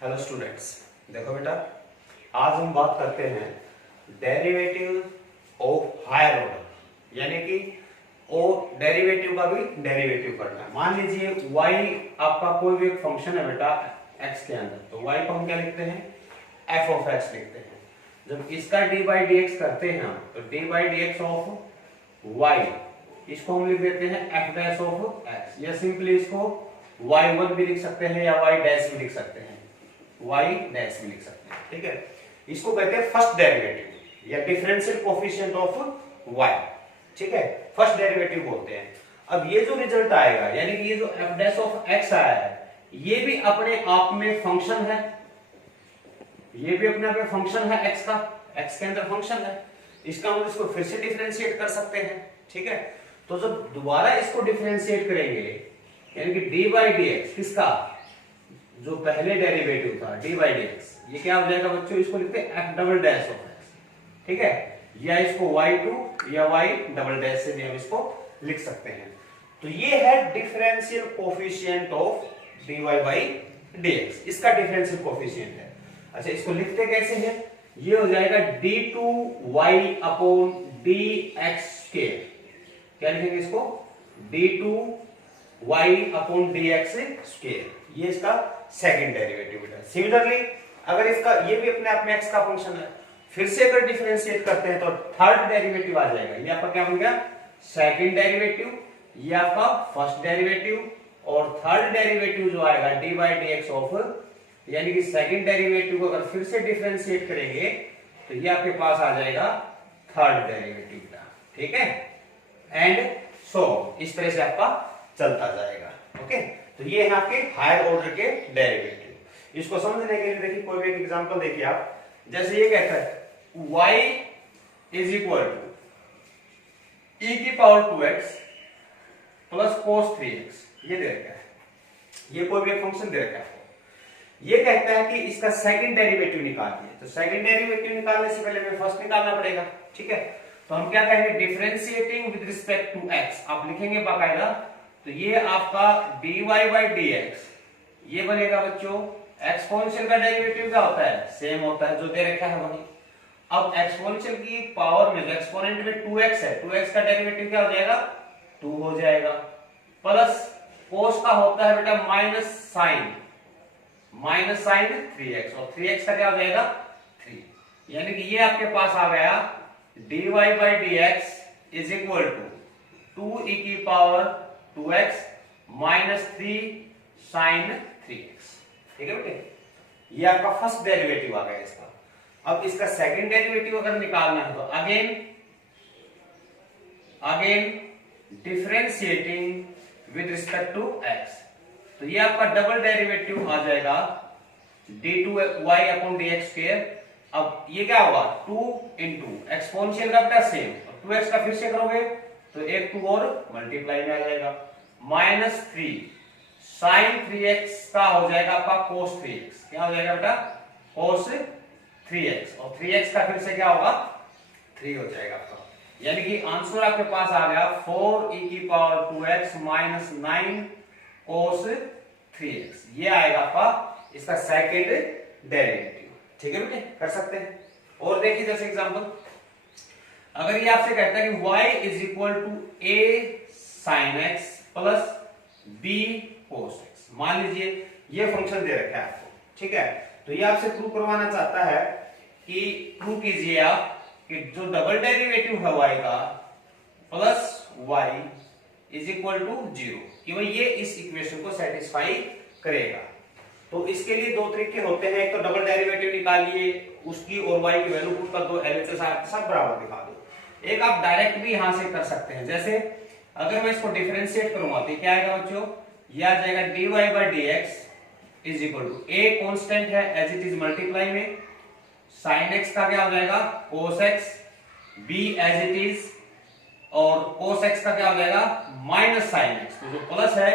Hello students, देखो बेटा, आज हम बात करते हैं डेरिवेटिव ऑफ हायर ऑर्डर, यानी कि ओ डेरिवेटिव का भी डेरिवेटिव करना है। मान लीजिए y आपका कोई भी एक फंक्शन है बेटा x के अंदर, तो y को हम क्या लिखते हैं, f ऑफ x लिखते हैं। जब इसका d बाई डी एक्स करते हैं हम, तो d by D x of y, इसको हम लिख देते हैं f डैश ऑफ x, या सिंपली इसको y1 भी लिख सकते हैं या y डैश भी लिख सकते हैं, y डैश भी लिख सकते हैं। ठीक है, इसको कहते हैं फर्स्ट डेरिवेटिव या डिफरेंशियल कोफिशिएंट ऑफ y। ठीक है, फर्स्ट डेरिवेटिव बोलते हैं। अब ये जो रिजल्ट आएगा, यानी कि ये जो f डैश ऑफ x आया है, ये भी अपने आप में फंक्शन है, ये भी अपने आप में फंक्शन है x का, x के अंदर फंक्शन है। इसका हम इसको फिर से डिफरेंशिएट कर सकते हैं। ठीक है, तो जब दोबारा इसको डिफरेंशिएट करेंगे, यानी कि d बाई डी एक्स, किसका, जो पहले डेरिवेटिव था d बाई डी एक्स, ये क्या हो जाएगा बच्चों, इसको लिखते हैं f double dash of x। ठीक है, या इसको y2 या y डबल डैश से भी हम इसको लिख सकते हैं। तो ये है differential coefficient of dy by dx, इसका डिफरेंशियल कोफिशिएंट है। अच्छा, इसको लिखते कैसे हैं, ये हो जाएगा d2y अपॉन dx स्क्वायर। क्या लिखेंगे इसको, d2y अपॉन dx स्क्वायर, ये इसका सेकंड डेरिवेटिव बेटा। सिमिलरली अगर इसका, ये भी अपने आप में x का फंक्शन है, फिर से अगर डिफरेंशिएट करते हैं तो थर्ड डेरिवेटिव आ जाएगा। ये आपका क्या बन गया, सेकंड डेरिवेटिव, ये आपका फर्स्ट डेरिवेटिव, और थर्ड डेरिवेटिव जो आएगा d by D x of, यानी कि सेकंड डेरिवेटिव को अगर फिर से डिफरेंशिएट करेंगे तो ये आपके पास आ जाएगा थर्ड डेरिवेटिव का। ठीक है, एंड सो इस तरह से आपका चलता जाएगा। ओके, तो ये है आपके हायर ऑर्डर के डेरिवेटिव। इसको समझने के लिए देखिए कोई भी एक एग्जांपल देखिए आप, जैसे ये कहता है y is equal to e की power 2x plus cos 3x, ये दे रखा है, ये कोई भी एक फंक्शन दे रखा है। ये कहता है कि इसका सेकंड डेरिवेटिव निकालिए, तो सेकंड डेरिवेटिव निकालने से पहले हमें फर्स्ट निकालना पड़ेगा। ठीक है, तो हम क्या कहेंगे, differentiating with respect to x, आप लिखेंगे बाकायदा। तो ये आपका dy बाई dx, ये बनेगा बच्चों, एक्सपोनेंशियल का डेरिवेटिव क्या होता है, सेम होता है, जो दे रखा है वही। अब एक्सपोनेंशियल की पावर में, जो एक्सपोनेंट में 2x है, 2x का डेरिवेटिव क्या हो जाएगा, 2 हो जाएगा, प्लस cos का होता है बेटा माइनस साइन 3x, और 3x का क्या हो जाएगा 3, यानी कि ये आपके पास आ गया dy by dx is equal to 2e की power 2x minus 3 sign 3x। ठीक है बेटे, ये आपका फर्स्ट डेरिवेटिव आ गया इसका। अब इसका सेकंड डेरिवेटिव अगर निकालना है तो again differentiating with respect to x, तो ये आपका डबल डेरिवेटिव आ जाएगा d2y अपॉन dx स्क्वायर। अब ये क्या होगा, 2 इंटू एक्सपोनेंशियल का बेटा सेम, 2x का फिर से करोगे तो एक 2 और मल्टीप्लाई में आ जाएगा, माइनस 3 साइन 3x का हो जाएगा आपका cos 3x, क्या हो जाएगा बेटा, cos 3x, और 3x का फिर से क्या होगा, 3 हो जाएगा आपका। यानी कि आंसर आपके पास आ गया 4e की power 2x minus 9 cos 3x, ये आएगा आपका इसका सेकंड डेरिवेटिव। ठीक है बेटे, कर सकते हैं। और देखिए जैसे एग्जांपल, अगर ये आपसे कहता है कि y is equal to a sin x plus b cos x, मान लीजिए ये फंक्शन दे रखा है आपको। ठीक है, तो ये आपसे प्रूव करवाना चाहता है कि प्रूव कीजिए आप कि जो डबल डेरिवेटिव है y का plus y is equal to 0, कि भाई ये इस इक्वेशन को सेटिस्फाई करेगा। तो इसके लिए दो तरीके होते हैं, एक तो डबल डेरिवेटिव निकालिए, उसकी और y की वैल्यू पुट कर दो, LHS सब बराबर दिखा दो। एक आप डायरेक्ट भी यहां से कर सकते हैं, जैसे अगर मैं इसको डिफरेंशिएट करूंगा तो क्या आएगा बच्चों, ये आ जाएगा dy by dx is equal to, a constant है एज इट इज मल्टीप्लाई में, sin x का क्या हो जाएगा cos x, b as it is, और cos x का क्या हो जाएगा माइनस sin x, तो जो प्लस है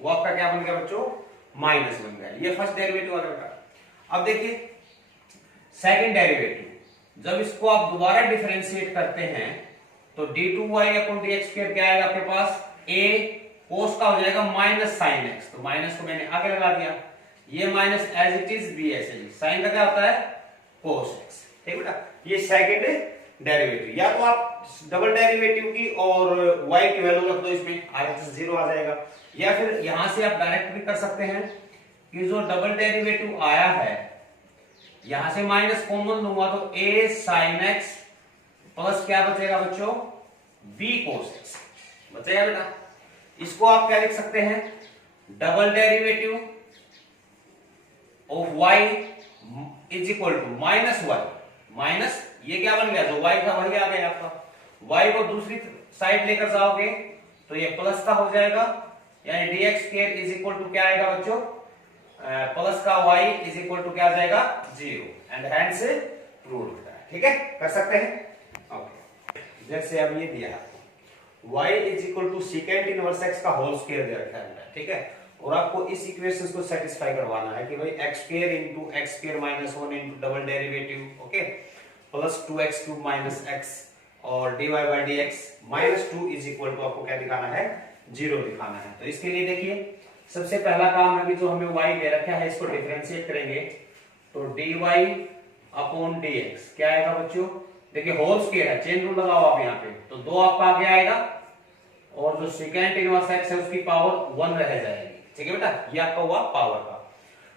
वो आपका क्या बन गया बच्चों, माइनस बन गया। ये फर्स्ट डेरिवेटिव आ गया। अब देखिए सेकंड डेरिवेटिव, जब इसको आप दोबारा डिफरेंशिएट करते हैं तो d2y अपॉन dx स्क्वायर क्या आएगा आपके पास, a cos का हो जाएगा माइनस sin x, तो माइनस को मैंने आगे लगा दिया, ये minus as it is b ऐसे ही, साइन का क्या होता है cos x, ठीक बेटा। ये सेकंड डेरिवेटिव, या तो आप डबल डेरिवेटिव की और y की वैल्यू रख दो इसमें, RHS 0 आ जाएगा, या फिर यहां से आप डायरेक्ट भी कर सकते हैं कि जो डबल डेरिवेटिव आया है यहां से माइनस कॉमन लूंगा तो a sin x प्लस क्या बचेगा बच्चों, b cos x बचेगा बेटा। इसको आप क्या लिख सकते हैं, double derivative of y is equal to minus y, minus ये क्या बन गया, जो y था वही आ गया आपका, y को दूसरी साइड लेकर जाओगे तो ये प्लस का हो जाएगा, यानी dx square is equal to क्या आएगा बच्चों, प्लस का y इज इक्वल टू क्या आ जाएगा 0, एंड हैंस प्रूव्ड होता है। ठीक है, कर सकते हैं। ओके, जैसे अब ये दिया है y is equal to second inverse x का होल स्क्वायर दे रखा है, ठीक है, और आपको इस इक्वेशन को सेटिस्फाई करवाना है कि भाई x square into x square minus 1 into double derivative, okay, plus 2x cube minus x और dy by dx minus 2 is equal to आपको क्या दिखाना है, 0 दिखाना है। तो इसके लिए देखिए सबसे पहला काम है कि जो हमें y दे रखा है इसको डिफरेंशिएट करेंगे, तो dy अपॉन dx क्या आएगा बच्चों, देखिए होल स्क्वायर है, चेन रूल लगाओ आप यहाँ पे, तो 2 आपका आगे आएगा और जो सेकेंड इनवर्स x है उसकी पावर 1 रह जाएगी, ठीक है बेटा, ये आपका हुआ पावर का।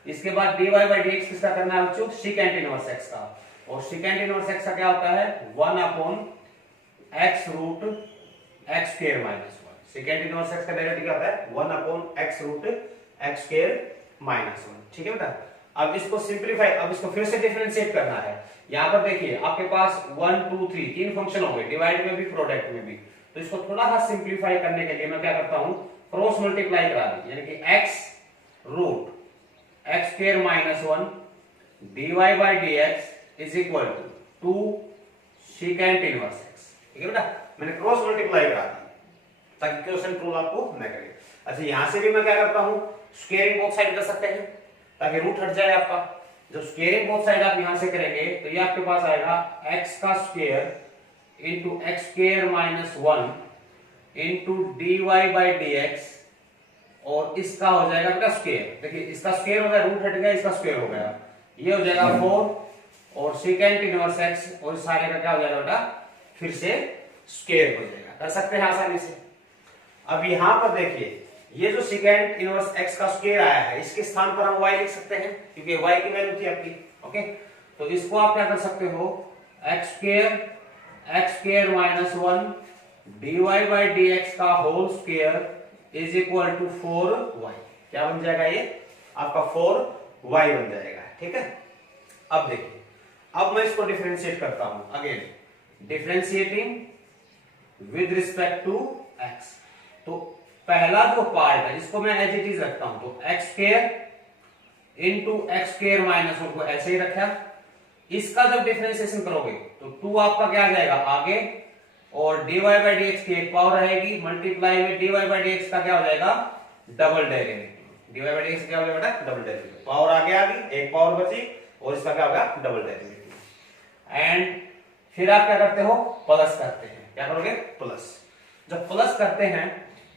इसके बाद dy बाय dx किसका करना है बच्चों, सेकेंड इनवर्स x का, और सेकेंड इनवर्स x का क्या होता है 1 upon x root x square minus 1, second inverse x का डेरिवेटिव क्या होता है 1 upon x root x square minus 1, ठीक है बेटा। अब इसको सिंपलीफाई, अब इसको फिर से डिफरेंशिएट करना है। यहां पर देखिए आपके पास 1 2 3 तीन फंक्शन हो गए, डिवाइड में भी प्रोडक्ट में भी, तो इसको थोड़ा सा सिंपलीफाई करने के लिए मैं क्या करता हूं, क्रॉस मल्टीप्लाई करा दी, यानी कि x root x square minus 1 dy by dx is equal to 2 second inverse x, ठीक है बेटा, मैंने क्रॉस मल्टीप्लाई करा दी ताकि क्वेश्चन प्रूव आपको न करे। अच्छा, यहां से भी मैं क्या करता हूं, स्क्वायरिंग बोथ साइड कर सकते हैं ताकि रूट हट जाए आपका। जब स्क्वायरिंग बोथ साइड आप यहां से करेंगे तो ये आपके पास आएगा x का square into x square minus 1 into dy by dx, और इसका हो जाएगा बेटा स्क्वायर, देखिए इसका स्क्वायर हो गया, रूट हट गया, इसका स्क्वायर हो गया, ये हो जाएगा 4 और सेकेंड इनवर्स x, और सारे का क्या हो जाएगा बेटा फिर से स्क्वायर हो जाएगा, कर सकते हैं आसानी से। अब यहां पर देखिए ये जो सेकेंड इनवर्स x का स्क्वायर आया है इसके स्थान पर हम y लिख सकते हैं क्योंकि y की वैल्यू थी आपकी, ओके, तो इसको आप क्या कर सकते हो, x square minus 1 dy by dx का whole square is equal to 4y, क्या बन जाएगा ये आपका 4y बन जाएगा, ठीक है। अब देखिए, अब मैं इसको डिफरेंशिएट करता हूं, again differentiating with respect to x, तो पहला जो पार्ट है इसको मैं एज इट इज रखता हूं, तो x square into x square minus 1 को ऐसे ही रखा, इसका जब डिफरेंशिएशन करोगे तो 2 आपका क्या आ जाएगा आगे, और dy बाय dx की एक पावर रहेगी, मल्टीप्लाई में dy बाय dx का क्या हो जाएगा double derivative, dy by dx क्या हो जाएगा डबल डेरिवेटिव, पावर आगे आ गई, एक पावर बची और इसका क्या होगा डबल डेरिवेटिव, एंड फिर आप क्या करते हो प्लस करते हैं, क्या करोगे प्लस। जब प्लस करते हैं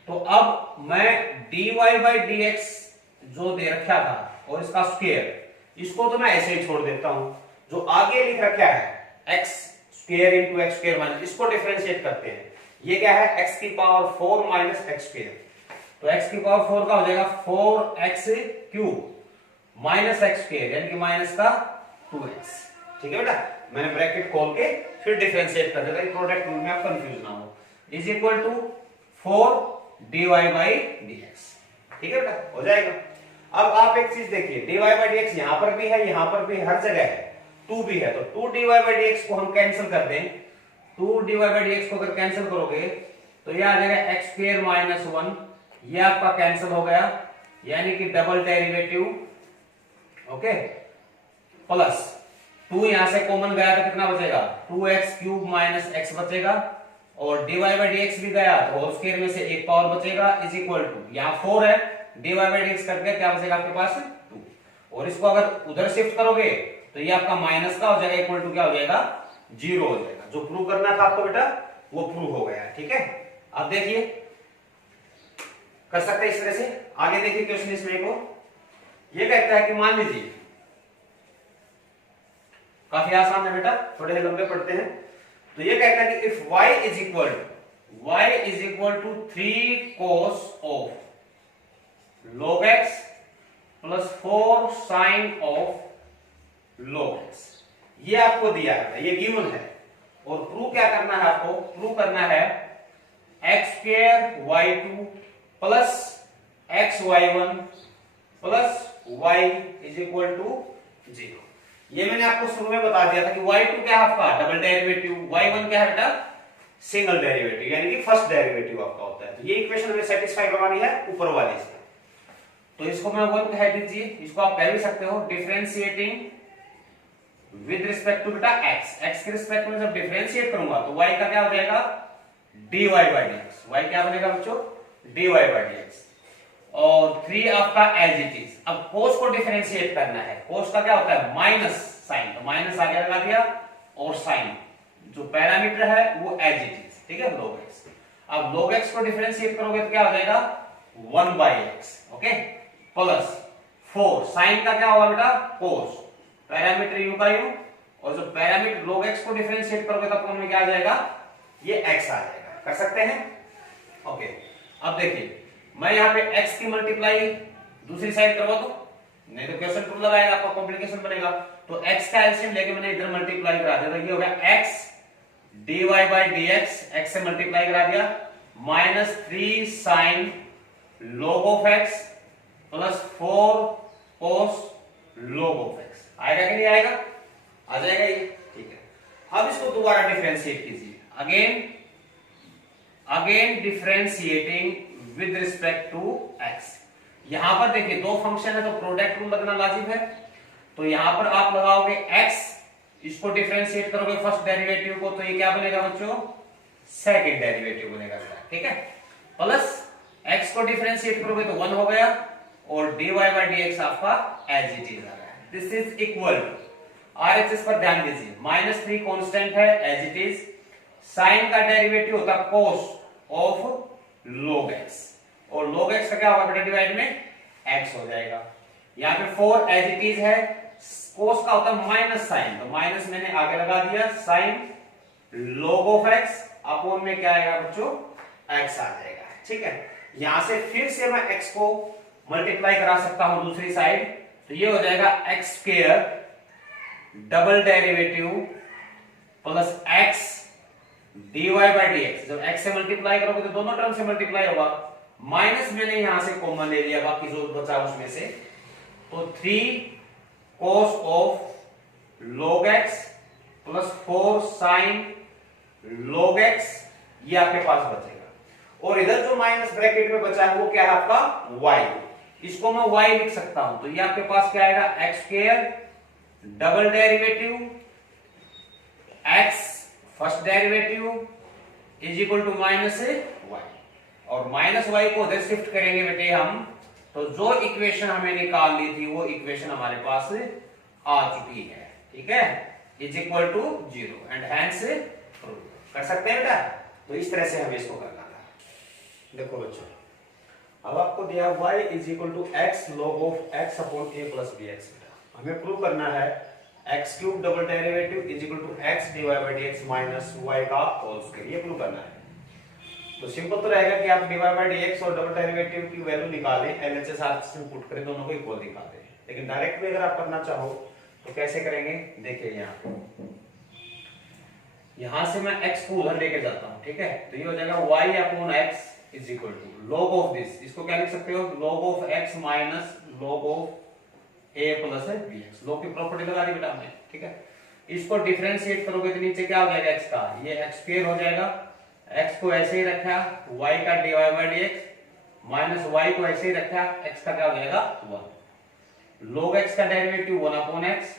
तो अब मैं dy बाय dx जो दे रखा था और इसका स्क्वायर, इसको तो मैं ऐसे ही छोड़ देता हूं, जो आगे लिख रखा है x square into x square minus, इसको डिफरेंशिएट करते हैं, ये क्या है x की पावर 4 माइनस x स्क्वायर, तो x की पावर 4 का हो जाएगा 4x cube minus x square, यानी कि माइनस का 2x, ठीक है बेटा। मैंने ब्रैकेट खोल के फिर डिफरेंशिएट कर दिया प्रोडक्ट रूल में आप कंफ्यूज ना हो, is equal to 4 dy by dx, ठीक है बेटा, हो जाएगा। अब आप एक चीज देखिए, dy बाय dx यहां पर भी है, यहां पर भी, हर जगह है, 2 भी है, तो 2 dy बाय dx को हम कैंसिल कर दें, 2 dy बाय dx को अगर कैंसिल करोगे तो ये आ जाएगा x स्क्वायर माइनस 1, ये आपका कैंसिल हो गया, यानी कि डबल डेरिवेटिव, ओके, प्लस 2 यहां से कॉमन गया तो कितना बचेगा 2x क्यूब माइनस x बचेगा, और dy बाय dx भी गया तो होल स्क्वायर में से एक पावर बचेगा, इज इक्वल टू यहां 4 है, dy बाय dx करके क्या बचेगा आपके पास 2, और इसको अगर उधर शिफ्ट करोगे तो ये आपका माइनस का हो जाएगा, इक्वल टू क्या हो जाएगा 0 हो जाएगा। जो प्रूव करना था आपको बेटा वो प्रूव हो गया, ठीक है। अब देखिए कर सकते हैं इस तरह से, आगे देखिए क्वेश्चन इसमें को, ये कहता है कि मान लीजिए, काफी आसान है बेटा, थोड़े लंबे पढ़ते हैं। तो ये कहता है कि if y is equal to 3 cos of log x plus 4 sin of log x, ये आपको दिया है, ये गिवन है। और प्रूव क्या करना है आपको? प्रूव करना है x square y2 plus x y1 plus y is equal to 0। ये मैंने आपको शुरू में बता दिया था कि y2 क्या है आपका डबल डेरिवेटिव, y1 क्या है बेटा सिंगल डेरिवेटिव, यानी कि फर्स्ट डेरिवेटिव आपका होता है। तो ये इक्वेशन हमें सेटिस्फाई करवानी है ऊपर वाली से। तो इसको मैं वन कह दीजिए, इसको आप कह भी सकते हो डिफरेंशिएटिंग विद रिस्पेक्ट टू बेटा x के रिस्पेक्ट में जब डिफरेंशिएट करूंगा तो y का क्या हो जाएगा dy बाई dx, y क्या बनेगा बच्चों dy बाई dx। और 3 आपका एज इट इज। अब कोस को डिफरेंशिएट करना है, कोस का क्या होता है माइनस साइन, तो माइनस आगे लगा दिया, और साइन जो पैरामीटर है वो एज इट इज, ठीक है log x। अब log x को डिफरेंशिएट करोगे तो क्या हो जाएगा 1 by x, okay, plus 4 sine का क्या होगा बेटा कोस, पैरामीटर u का u, और जो पैरामीटर log x को डिफरेंशिएट करोगे तो अपने में क्या आ जाएगा ये x आ जाएगा। कर सकते हैं, ओके। अब देखिए मैं यहाँ पे x की मल्टीप्लाई दूसरी साइड करवा दूं, नहीं तो क्वेश्चन प्रूफ लगाएगा आपका कॉम्प्लिकेशन बनेगा। तो x का एलसीएम लेके मैंने इधर मल्टीप्लाई करा दिया, तो ये हो गया x dy by dx, x से मल्टीप्लाई करा दिया, minus 3 sine log of x plus 4 cos log of x। आएगा कि नहीं आएगा? आ जाएगा ये, ठीक है। अब इसको दोबारा डिफरेंशिएट कीजिए, again differentiating with respect to x। यहां पर देखिए दो फंक्शन है तो प्रोडक्ट रूल लगना लाजिम है। तो यहां पर आप लगाओगे x, इसको डिफरेंशिएट करोगे फर्स्ट डेरिवेटिव को, तो ये क्या बनेगा बच्चों सेकंड डेरिवेटिव बनेगा, ठीक है। प्लस x को डिफरेंशिएट करोगे तो 1 हो गया, और dy बाई dx आपका एज इट इज आ गया। दिस इज इक्वल RHS पर ध्यान दीजिए, -3 कांस्टेंट है एज इट इज, साइन का डेरिवेटिव होता है cos ऑफ log x, और log x का क्या होगा बेटा डिवाइड में x हो जाएगा। यहाँ पे 4 एज इट इज है, cos का होता है माइनस साइन, तो माइनस मैंने आगे लगा दिया, sine log of x upon में क्या आएगा बच्चों x आ जाएगा, ठीक है। यहां से फिर से मैं x को मल्टीप्लाई करा सकता हूं दूसरी साइड, तो ये हो जाएगा x square double derivative plus x dy by dx। जब x से मल्टीप्लाई करोगे तो दोनों टर्म से मल्टीप्लाई होगा, माइनस मैंने यहां से कॉमन ले लिया, बाकी जो बचा उसमें से, तो 3 cos of log x plus 4 sin log x, ये आपके पास बचेगा। और इधर जो माइनस ब्रैकेट में बचा है वो क्या है आपका y, इसको मैं y लिख सकता हूं, तो ये आपके पास क्या आएगा x square double derivative x first derivative is equal to minus y, और माइनस y को उधर शिफ्ट करेंगे बेटे हम, तो जो इक्वेशन हमें निकाल ली थी वो इक्वेशन हमारे पास आ चुकी है, ठीक है, is equal to 0 and hence prove. कर सकते हैं बेटा, तो इस तरह से हमें इसको करना था। देखो बच्चों, अब आपको दिया y is equal to x log of x upon a plus bx। हमें प्रूव करना है x cube double derivative is equal to x dy by dx minus y का होल स्क्वायर, ये प्रूव करना है। तो सिंपल तो रहेगा कि आप dy बाई dx और डबल डेरिवेटिव की वैल्यू निकालें, LHS RHS में पुट करें, दोनों को इक्वल निकाल दें। लेकिन डायरेक्ट में अगर आप करना चाहो तो कैसे करेंगे, देखिए यहां से मैं x को उधर लेके जाता हूं, ठीक है, तो ये हो जाएगा y upon x is equal to log of this, इसको क्या लिख सकते हो log of x minus log of a plus bx। log की प्रॉपर्टी लगा दी बेटा हमने, ठीक है। इसको डिफरेंशिएट करोगे तो नीचे क्या हो जाएगा x का, ये x स्क्वायर हो जाएगा, x को ऐसे ही रखा, y का dy by dx minus y को ऐसे ही रखा, x का क्या हो जाएगा 1, log x का डेरिवेटिव 1 अपॉन x,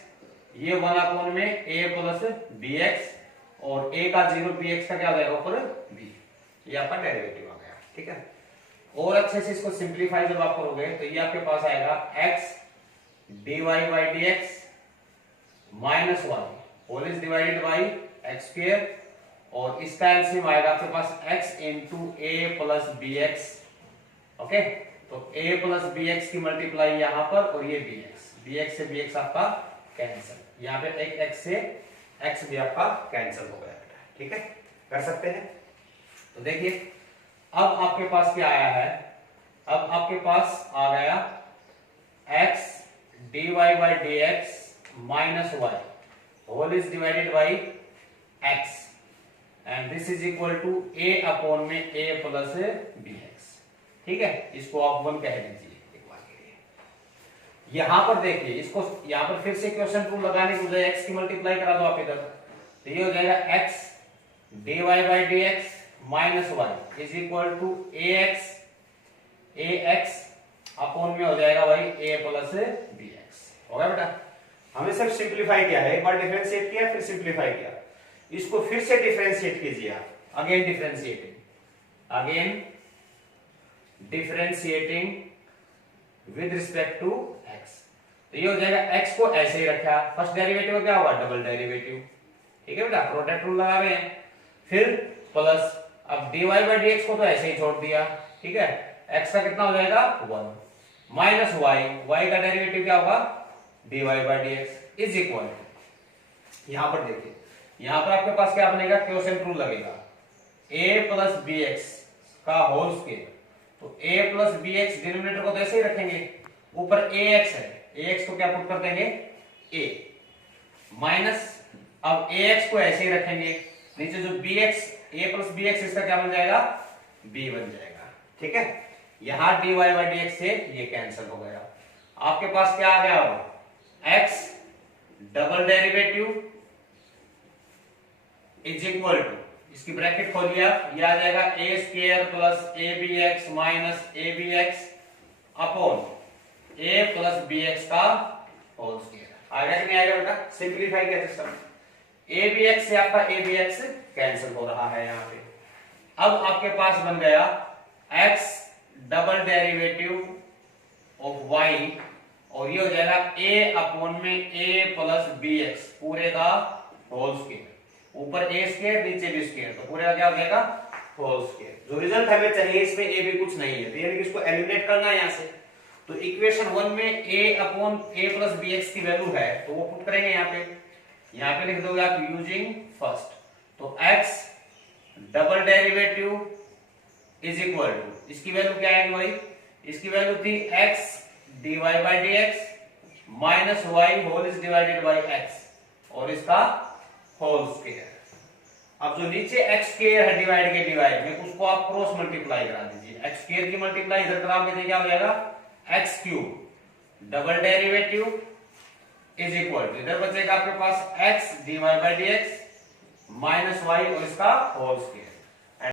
ये 1 अपॉन में a प्लस bx, और a का 0 bx का क्या हो जाएगा ऊपर b, ये आपका डेरिवेटिव आ गया, ठीक है। और अच्छे से इसको सिंपलीफाई जब आप करोगे तो ये आपके पास आएगा x dy by dx minus 1 whole is divided by x square, और इसका एलसीएम आएगा आपके पास x into a plus bx, okay. तो तो a प्लस बी एक्स की मल्टीप्लाई यहां पर, और ये बी एक्स से बी एक्स आपका कैंसिल, यहाँ पे एक x से x भी आपका कैंसिल हो गया। ठीक है, कर सकते हैं। तो देखिए अब आपके पास क्या आया है, अब आपके पास आ गया x dy by D X minus Y whole is divided by x and this is equal to a upon में a प्लस बी एक्स। ठीक है, इसको आप 1 कह दीजिए एक बार के लिए। यहां पर देखिए, इसको यहां पर फिर से इक्वेशन रूल लगाने की बजाय x की मल्टीप्लाई करा दो आप इधर, तो ये हो जाएगा x dy by D X minus Y is equal to ax upon में हो जाएगा भाई a प्लस बी एक्स। हो गया बेटा, हमें सिर्फ सिंप्लीफाई किया है, एक बार डिफरेंशिएट किया फिर सिंप्लीफाई किया, इसको फिर से डिफरेंशिएट कीजिए आप, again differentiating with respect to x। तो ये हो जाएगा x को ऐसे ही रखा, फर्स्ट डेरिवेटिव क्या होगा, डबल डेरिवेटिव। ठीक है बेटा, प्रोडक्ट रूल लगा रहे हैं, फिर प्लस, अब dy बाई डी एक्स को तो ऐसे ही छोड़ दिया। ठीक है, x का कितना हो जाएगा 1 माइनस y का डेरिवेटिव क्या होगा dy by D X is equal, यहां पर देखिए, यहां पर आपके पास क्या बनेगा, क्वोशिएंट रूल लगेगा, a प्लस बी एक्स का होल स्क्वायर। तो a plus B X denominator को तो ऐसे ही रखेंगे, ऊपर ax है, ax को क्या पुट कर देंगे a माइनस, अब ax को ऐसे ही रखेंगे, नीचे जो bx a plus B X इसका क्या बन जाएगा b बन जाएगा। ठीक है, यहां dy बाई डी एक्स से ये कैंसिल हो गया, आपके पास क्या आ गया, x double derivative is equal to, इसकी ब्रैकेट खोलिए आप, ये आ जाएगा a square plus a b x minus a b x upon a plus B x का होल स्क्वायर। आएगा कि नहीं आएगा बेटा, सिंप्लीफाई किया सिस्टम, ए बी एक्स से आपका ए बी एक्स कैंसिल हो रहा है यहाँ पे। अब आपके पास बन गया x double derivative of y, और ये हो जाएगा a अपॉन में a प्लस बी एक्स पूरे का होल स्क्वायर, ऊपर a स्क्वायर नीचे b स्क्वायर, तो पूरे का क्या हो जाएगा होल स्क्वायर। जो रिजल्ट हमें चाहिए इसमें a भी कुछ नहीं है, तो यानी कि इसको एलिमिनेट करना है यहां से। तो इक्वेशन 1 में a upon a plus B X की वैल्यू है, तो वो पुट करेंगे यहाँ पे लिख दोगे आप यूजिंग फर्स्ट, तो x double derivative is equal to, इसकी वैल्यू क्या आएगी भाई, इसकी वैल्यू थी x dy by D X minus Y whole is divided by x, और इसका होल स्क्वायर। अब जो नीचे x स्क्वायर है डिवाइड के डिवाइड में, उसको आप क्रॉस मल्टीप्लाई करा दीजिए, x स्क्वायर की मल्टीप्लाई इधर कराओगे तो क्या हो जाएगा x cube double derivative is equal to, इधर बचेगा आपके पास x dy by D X minus Y और इसका होल स्क्वायर।